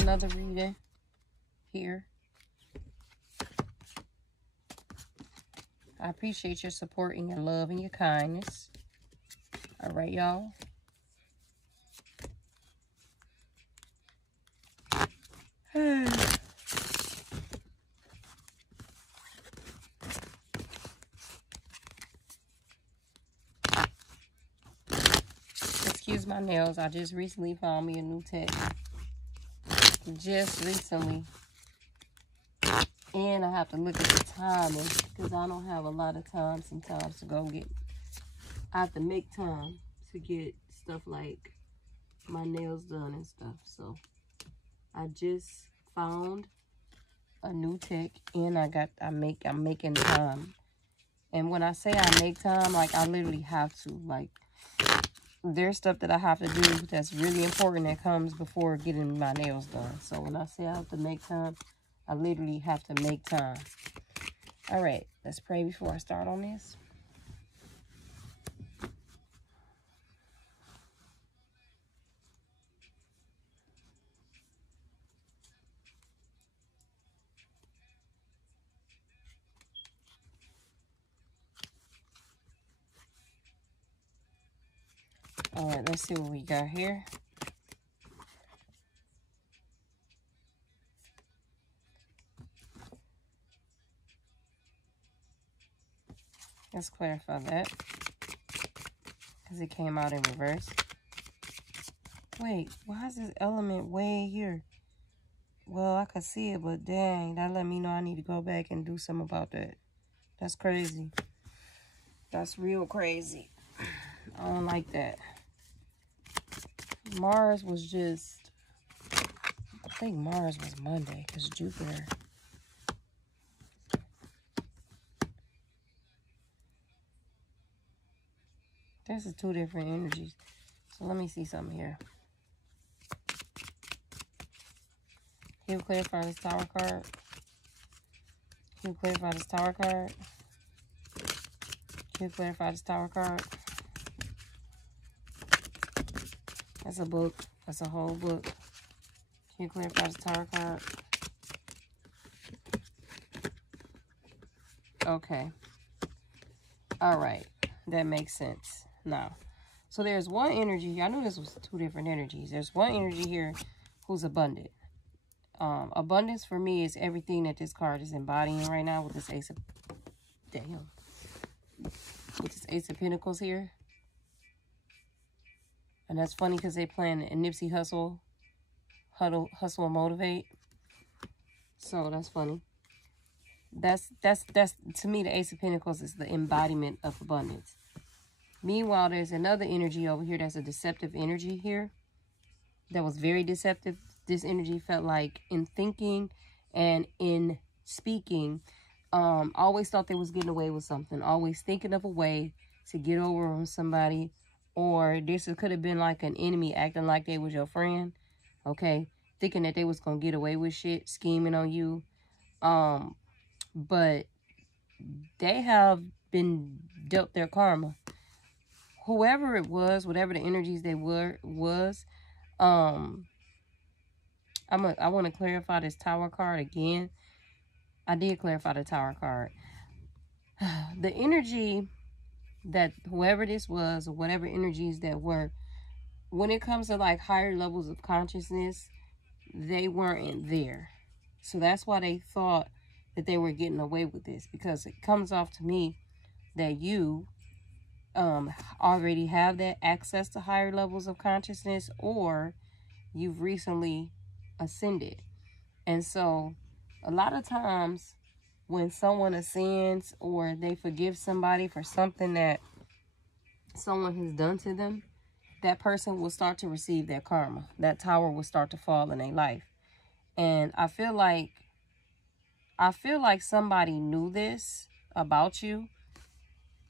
another reading here. I appreciate your support and your love and your kindness. All right, y'all. Excuse my nails. I just recently found me a new tech. Just recently. And I have to look at the timing because I don't have a lot of time sometimes to go get. I have to make time to get stuff like my nails done and stuff. So I just found a new tech and I'm making time. And when I say I make time, like I literally have to. Like there's stuff that I have to do that's really important that comes before getting my nails done. So when I say I have to make time, I literally have to make time. All right, let's pray before I start on this. All right, let's see what we got here. Let's clarify that because it came out in reverse. Wait, why is this element way here? Well, I could see it, but dang, that let me know I need to go back and do something about that. That's crazy. That's real crazy. I don't like that. Mars was just, I think Mars was Monday because Jupiter. This is two different energies. So let me see something here. Can you clarify this Tower card? Can you clarify this Tower card? Can you clarify this Tower card? That's a book. That's a whole book. Can you clarify this Tower card? Okay. All right. That makes sense. Now, so there's one energy. I knew this was two different energies. There's one energy here who's abundant. Abundance for me is everything that this card is embodying right now with this Ace of... Damn. With this Ace of Pentacles here. And that's funny because they playing a Nipsey Hussle and Motivate. So that's funny. That's to me, the Ace of Pentacles is the embodiment of abundance. Meanwhile, there's another energy over here that's a deceptive energy here. That was very deceptive. This energy felt like in thinking and in speaking, always thought they was getting away with something. Always thinking of a way to get over on somebody. Or this could have been like an enemy acting like they was your friend. Okay? Thinking that they was going to get away with shit. Scheming on you. But they have been dealt their karma. Whoever it was, whatever the energies they was, I want to clarify this Tower card again. I did clarify the Tower card. The energy that whoever this was, or whatever energies that were, when it comes to like higher levels of consciousness, they weren't there. So that's why they thought that they were getting away with this, because it comes off to me that you already have that access to higher levels of consciousness, or you've recently ascended. And so a lot of times when someone ascends or they forgive somebody for something that someone has done to them, that person will start to receive their karma. That tower will start to fall in their life. And I feel like somebody knew this about you,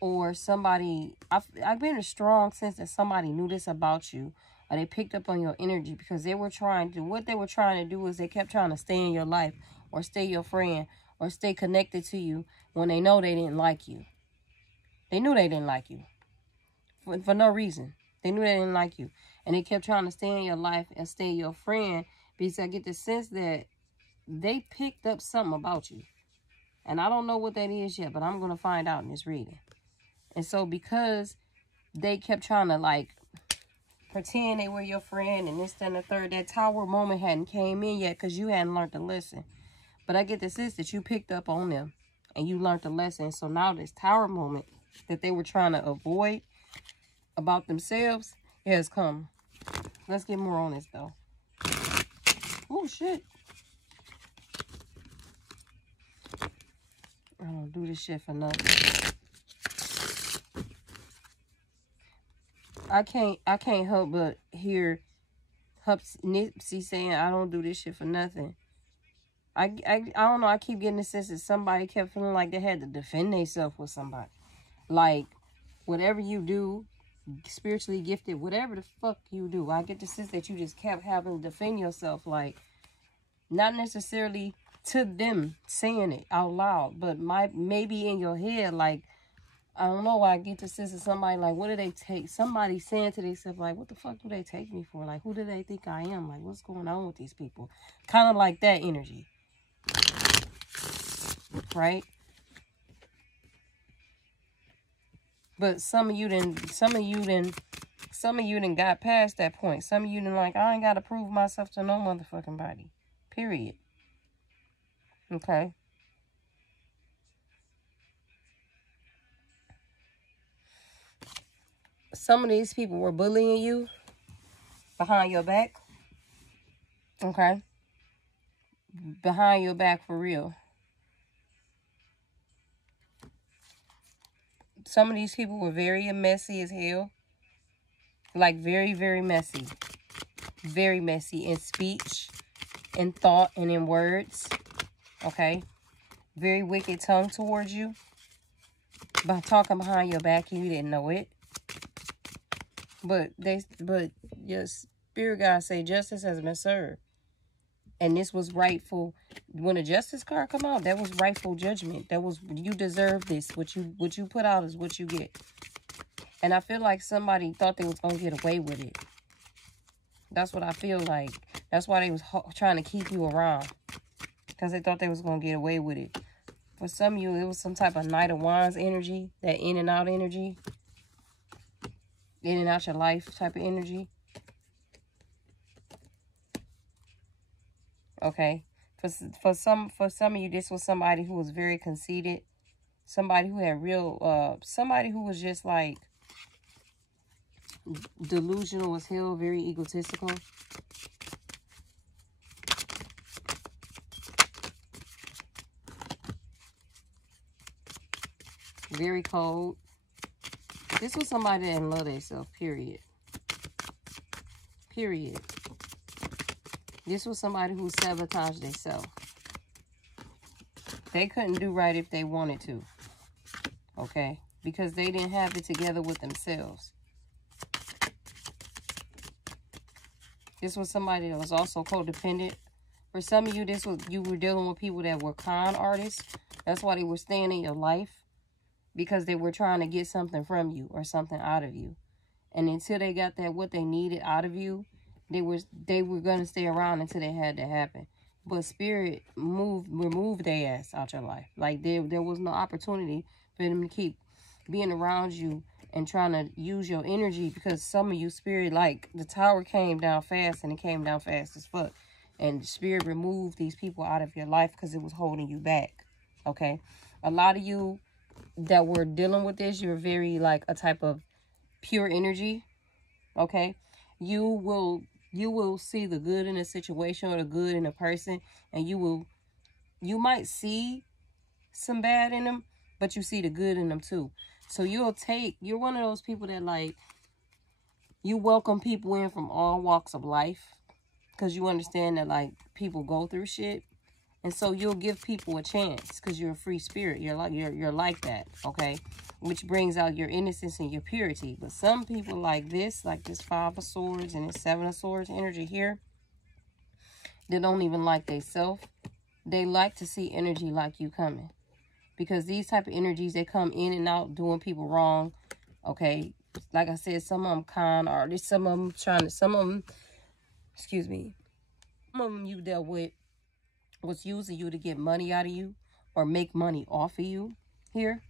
or somebody, I've been a strong sense that somebody knew this about you, or they picked up on your energy, because they were trying to, what they were trying to do is they kept trying to stay in your life, or stay your friend, or stay connected to you when they know they didn't like you. They knew they didn't like you for no reason. They knew they didn't like you. And they kept trying to stay in your life and stay your friend Because I get the sense that they picked up something about you. And I don't know what that is yet, but I'm going to find out in this reading. And so because they kept trying to like pretend they were your friend and this, that, and the third, that tower moment hadn't came in yet because you hadn't learned the lesson. But I get the sense that you picked up on them and you learned the lesson. So now this tower moment that they were trying to avoid about themselves has come. Let's get more on this though. Oh shit. I don't do this shit for nothing. I can't help but hear Nipsey saying I don't do this shit for nothing. I don't know, I keep getting the sense that somebody kept feeling like they had to defend themselves with somebody. Like, whatever you do, spiritually gifted, whatever the fuck you do, I get the sense that you just kept having to defend yourself, like, not necessarily to them saying it out loud, but maybe in your head, like, I don't know why I get the sense of somebody like, what do they take? Somebody saying to themselves, like, what the fuck do they take me for? Like, who do they think I am? Like, what's going on with these people? Kind of like that energy. Right? But some of you done got past that point. Some of you done like, I ain't got to prove myself to no motherfucking body. Period. Okay? Some of these people were bullying you behind your back. Okay? Behind your back for real. Some of these people were very messy as hell. Like very, very messy. Very messy in speech, in thought, and in words. Okay? Very wicked tongue towards you. By talking behind your back and you didn't know it. But your spirit guides say justice has been served. And this was rightful. When the justice card come out, that was rightful judgment. That was, you deserve this. What you put out is what you get. And I feel like somebody thought they was going to get away with it. That's what I feel like. That's why they was trying to keep you around. Because they thought they was going to get away with it. For some of you, it was some type of Knight of Wands energy. That in and out energy. In and out your life type of energy. Okay. For some of you, this was somebody who was very conceited. Somebody who had real, somebody who was just like delusional as hell, very egotistical. Very cold. This was somebody that didn't love themselves, period. Period. This was somebody who sabotaged themselves. They couldn't do right if they wanted to. Okay? Because they didn't have it together with themselves. This was somebody that was also codependent. For some of you, you were dealing with people that were con artists. That's why they were staying in your life. Because they were trying to get something from you or something out of you. And until they got that, what they needed out of you, they were going to stay around until they had to happen. But spirit removed their ass out your life. Like there was no opportunity for them to keep being around you and trying to use your energy, because some of you spirit, like the tower came down fast, and it came down fast as fuck. And spirit removed these people out of your life because it was holding you back. Okay? A lot of you that were dealing with this, you're very like a type of pure energy. Okay? You will see the good in a situation or the good in a person, and you might see some bad in them, but you see the good in them too. So you're one of those people that like, you welcome people in from all walks of life, because you understand that like people go through shit. And so you'll give people a chance because you're a free spirit. You're like that, okay? Which brings out your innocence and your purity. But some people like this Five of Swords and this Seven of Swords energy here, they don't even like they self. They like to see energy like you coming. Because these type of energies, they come in and out doing people wrong, okay? Like I said, some of them con artists, some of them, excuse me, Some of them you dealt with was using you to get money out of you or make money off of you here.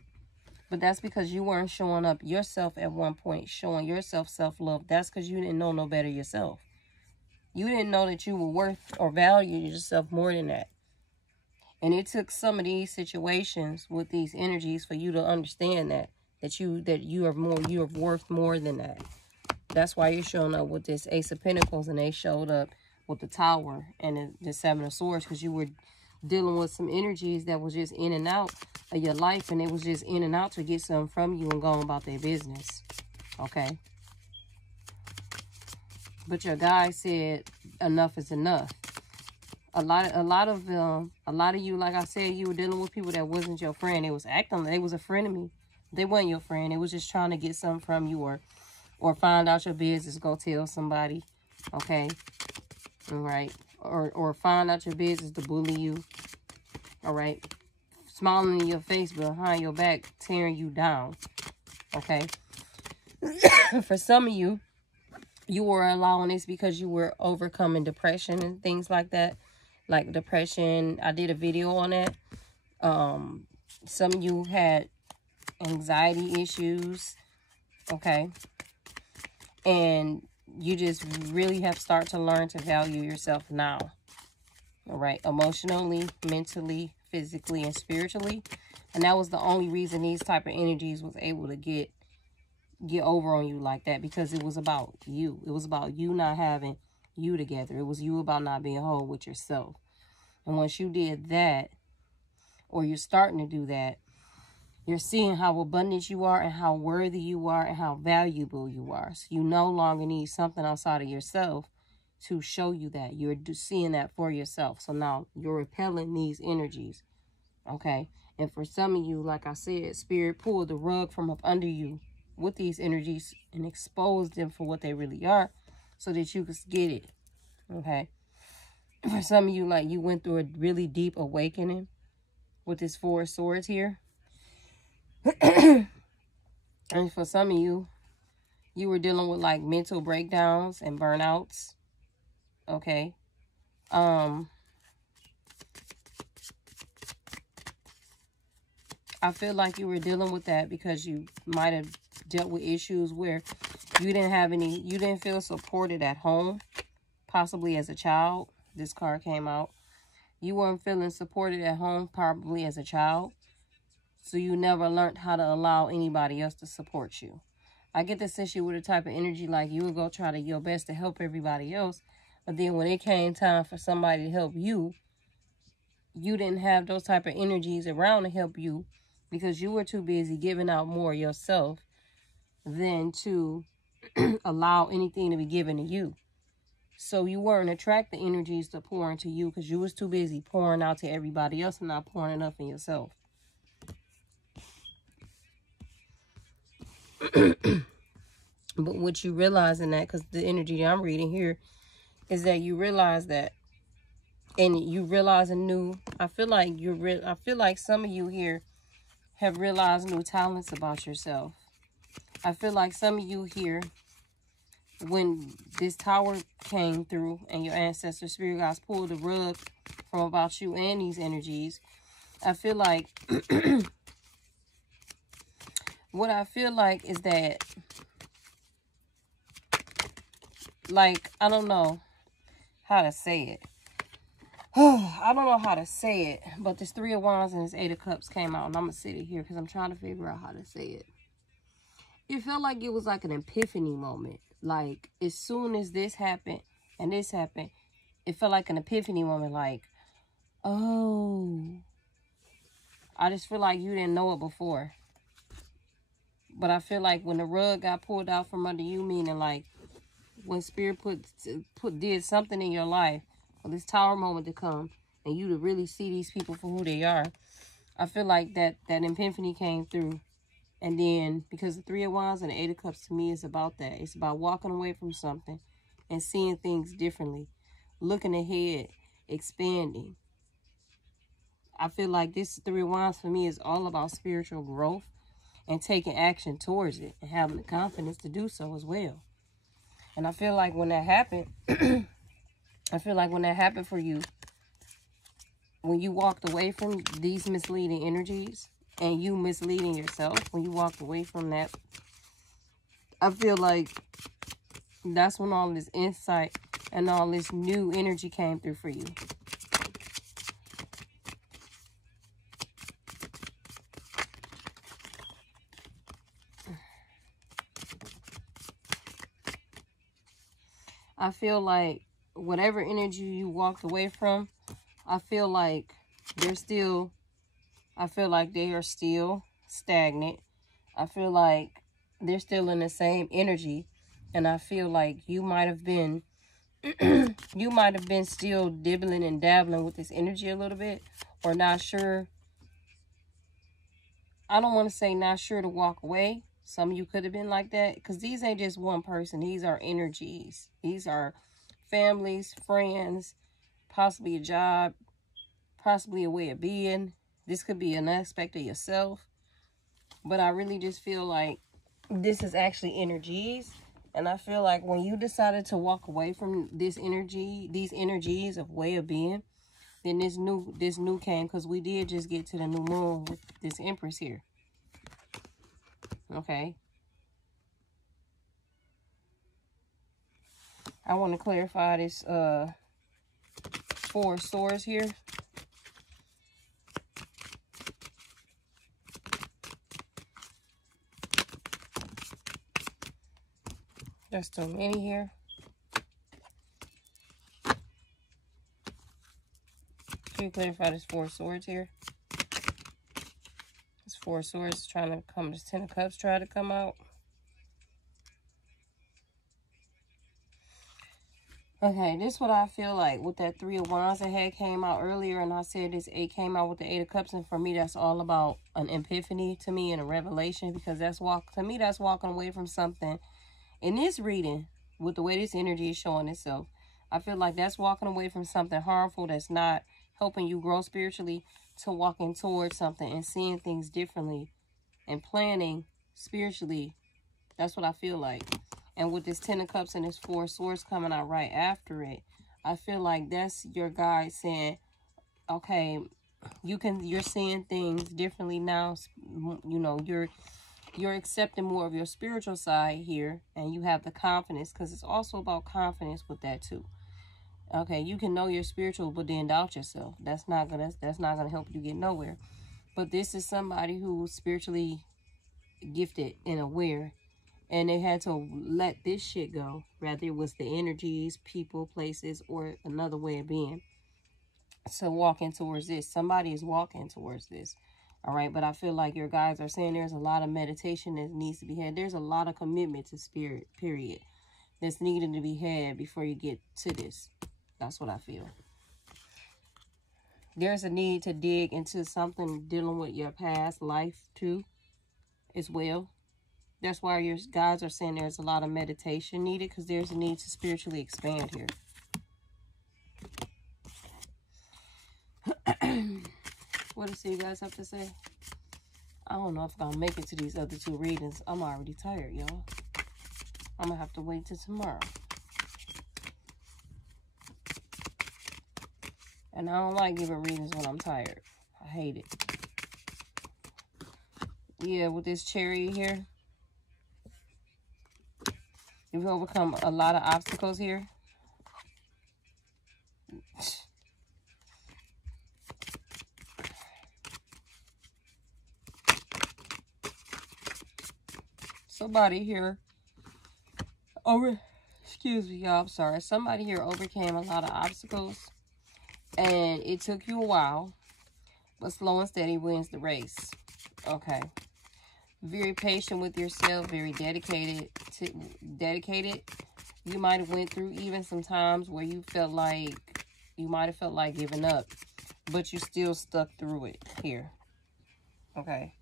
But that's because you weren't showing up yourself at one point, showing yourself self-love. That's because you didn't know no better yourself. You didn't know that you were worth or value yourself more than that. And it took some of these situations with these energies for you to understand that you are worth more than that. That's why you're showing up with this Ace of Pentacles, and they showed up with the Tower and the Seven of Swords, because you were dealing with some energies that was just in and out of your life, and it was just in and out to get something from you and going about their business. Okay. But your guy said enough is enough. A lot of you, like I said, you were dealing with people that wasn't your friend. They was acting like they was a frenemy. They weren't your friend. They was just trying to get something from you, or find out your business, go tell somebody. Okay. All right. Or find out your business to bully you. All right. Smiling in your face, but behind your back, tearing you down. Okay. For some of you, you were allowing this because you were overcoming depression and things like that. Like depression, I did a video on that. Some of you had anxiety issues. Okay. And you just really have started to learn to value yourself now. All right. Emotionally, mentally, physically, and spiritually. And that was the only reason these type of energies was able to get over on you like that, because it was about you. It was about you not having you together. It was you about not being whole with yourself. And once you did that, or you're starting to do that, you're seeing how abundant you are and how worthy you are and how valuable you are. So you no longer need something outside of yourself to show you that. You're seeing that for yourself. So now you're repelling these energies. Okay. And for some of you, like I said, Spirit pulled the rug from up under you with these energies and exposed them for what they really are, so that you could get it. Okay. For some of you, like, you went through a really deep awakening with this Four of Swords here. And for some of you, you were dealing with like mental breakdowns and burnouts. Okay. I feel like you were dealing with that because you might have dealt with issues where you didn't feel supported at home, possibly as a child. This card came out. You weren't feeling supported at home, probably as a child. So you never learned how to allow anybody else to support you. I get the sense you were the type of energy like you would go try your best to help everybody else. But then when it came time for somebody to help you, you didn't have those type of energies around to help you, because you were too busy giving out more yourself than to allow anything to be given to you. So you weren't attracting energies to pour into you because you was too busy pouring out to everybody else and not pouring enough in yourself. But what you realize in that, because the energy I'm reading here, is that you realize that, and you realize anew. I feel like some of you here have realized new talents about yourself. I feel like some of you here, when this Tower came through and your ancestor spirit guides pulled the rug from about you and these energies, I feel like what I feel like is that, like, I don't know how to say it. I don't know how to say it, but this Three of Wands and this Eight of Cups came out, and I'm going to sit it here because I'm trying to figure out how to say it. It felt like it was like an epiphany moment. Like, as soon as this happened and this happened, it felt like an epiphany moment. Like, oh, I just feel like you didn't know it before. But I feel like when the rug got pulled out from under you, meaning like when Spirit did something in your life for this Tower moment to come and you to really see these people for who they are, I feel like that epiphany came through. And then, because the Three of Wands and the Eight of Cups to me is about that. It's about walking away from something and seeing things differently. Looking ahead, expanding. I feel like this Three of Wands for me is all about spiritual growth and taking action towards it and having the confidence to do so as well. And I feel like when that happened, I feel like when that happened for you, when you walked away from these misleading energies and you misleading yourself, when you walked away from that, I feel like that's when all this insight and all this new energy came through for you. I feel like whatever energy you walked away from, I feel like they are still stagnant. I feel like they're still in the same energy. And I feel like you might have been, you might have been still dibbling and dabbling with this energy a little bit, or not sure. I don't want to say not sure to walk away. Some of you could have been like that, because these ain't just one person. These are energies. These are families, friends, possibly a job, possibly a way of being. This could be an aspect of yourself. But I really just feel like this is actually energies. And I feel like when you decided to walk away from this energy, these energies of way of being, then this new came, because we did just get to the new moon with this Empress here. Okay. I want to clarify this Four of Swords here. There's too many here. Can you clarify this Four of Swords here? This Four of Swords trying to come, this Ten of Cups try to come out. Okay, this is what I feel like with that Three of Wands that had came out earlier, and I said this Eight came out with the Eight of Cups, and for me that's all about an epiphany to me and a revelation, because that's walking away from something. In this reading, with the way this energy is showing itself, I feel like that's walking away from something harmful that's not helping you grow spiritually, to walking towards something and seeing things differently and planning spiritually. That's what I feel like. And with this Ten of Cups and this Four of Swords coming out right after it, I feel like that's your guide saying, okay, you're seeing things differently now. You know, you're accepting more of your spiritual side here, and you have the confidence, because it's also about confidence with that too. Okay, you can know you're spiritual, but then doubt yourself. That's not gonna help you get nowhere. But this is somebody who's spiritually gifted and aware, and they had to let this shit go. Rather it was the energies, people, places, or another way of being. So walking towards this. Somebody is walking towards this. All right, but I feel like your guides are saying there's a lot of meditation that needs to be had. There's a lot of commitment to spirit, period, that's needed to be had before you get to this. That's what I feel. There's a need to dig into something dealing with your past life too, as well. That's why your guides are saying there's a lot of meditation needed, because there's a need to spiritually expand here. What does you guys have to say? I don't know if I'm going to make it to these other two readings. I'm already tired, y'all. I'm going to have to wait till tomorrow. And I don't like giving readings when I'm tired. I hate it. Yeah, with this Chariot here, you've overcome a lot of obstacles here. Somebody here excuse me, y'all, I'm sorry. Somebody here overcame a lot of obstacles, and it took you a while, but slow and steady wins the race. Okay. Very patient with yourself, very dedicated. You might have went through even some times where you felt like, you might have felt like giving up, but you still stuck through it here. Okay.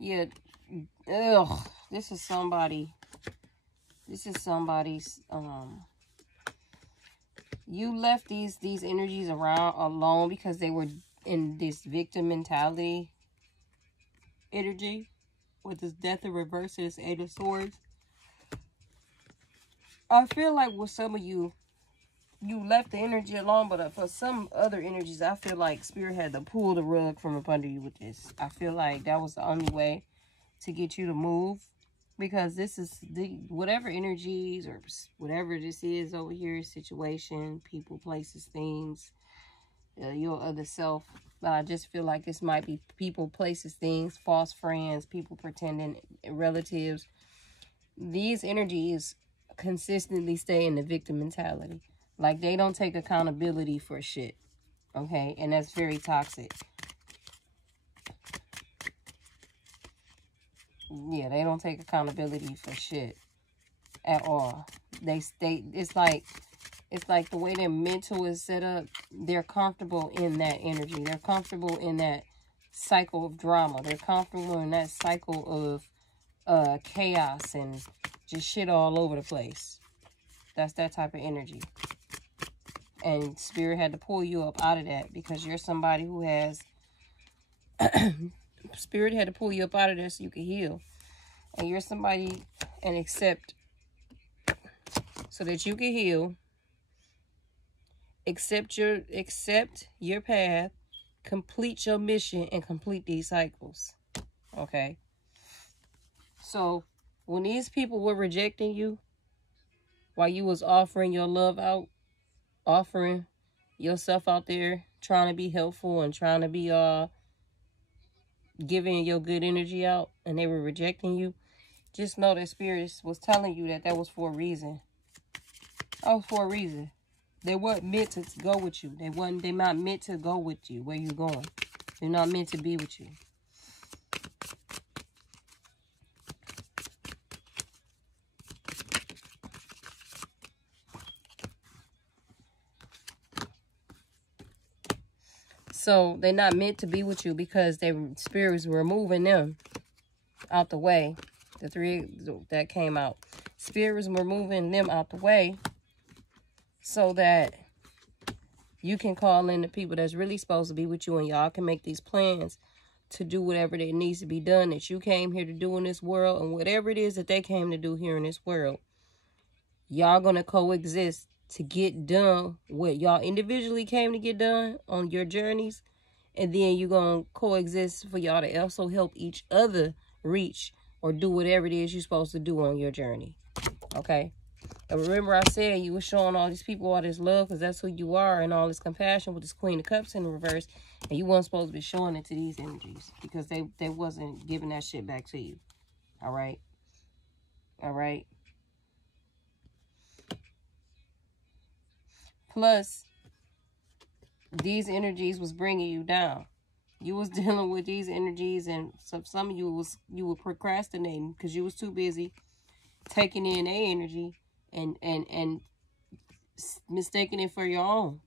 Yeah. Ugh. This is somebody's, you left these energies around alone because they were in this victim mentality energy. with this death in reverse and this 8 of swords. I feel like with some of you, you left the energy alone, but for some other energies, I feel like Spirit had to pull the rug from up under you with this. I feel like that was the only way to get you to move, because this is the whatever energies or whatever this is over here, situation, people, places, things, your other self. But I just feel like this might be people, places, things, false friends, people pretending, relatives. These energies consistently stay in the victim mentality. Like, they don't take accountability for shit. Okay? And that's very toxic. Yeah, they don't take accountability for shit at all. It's like the way their mental is set up, they're comfortable in that energy. They're comfortable in that cycle of drama. They're comfortable in that cycle of chaos and just shit all over the place. That's that type of energy. And Spirit had to pull you up out of that, because you're somebody who has Spirit had to pull you up out of there so you could heal. And you're somebody, and accept, so that you can heal. Accept your path, complete your mission, and complete these cycles. Okay? So, when these people were rejecting you, while you was offering your love out, offering yourself out there, trying to be helpful and trying to be giving your good energy out, and they were rejecting you, just know that Spirit was telling you that was for a reason. That was for a reason. They weren't meant to go with you. They're not meant to go with you where you're going. They're not meant to be with you. So they're not meant to be with you because spirits were moving them out the way. The 3 that came out. Spirits were moving them out the way so that you can call in the people that's really supposed to be with you, and y'all can make these plans to do whatever that needs to be done that you came here to do in this world, and whatever it is that they came to do here in this world. Y'all gonna coexist to get done what y'all individually came to get done on your journeys, and then you're gonna coexist for y'all to also help each other reach or do whatever it is you're supposed to do on your journey. Okay? And remember, I said you were showing all these people all this love because that's who you are, and all this compassion with this Queen of Cups in reverse, and you weren't supposed to be showing it to these energies because they wasn't giving that shit back to you. All right? All right? Plus, these energies was bringing you down. You was dealing with these energies, and some of you were procrastinating because you was too busy taking in their energy and mistaking it for your own.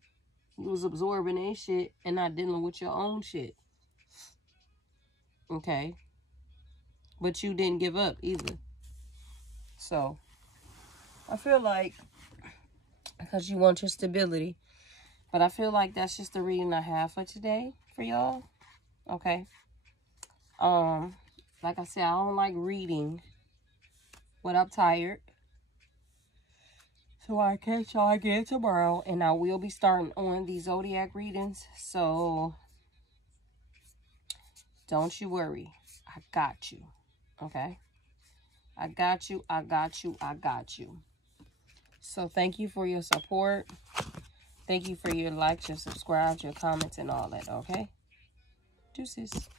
You was absorbing their shit and not dealing with your own shit. Okay? But you didn't give up either. So, I feel like, because you want your stability, but I feel like that's just the reading I have for today for y'all. Okay? Like I said, I don't like reading when I'm tired. So I catch y'all again tomorrow, and I will be starting on these zodiac readings. So don't you worry. I got you. Okay? I got you. I got you. I got you. So thank you for your support. Thank you for your likes, your subscribes, your comments, and all that. Okay? Deuces.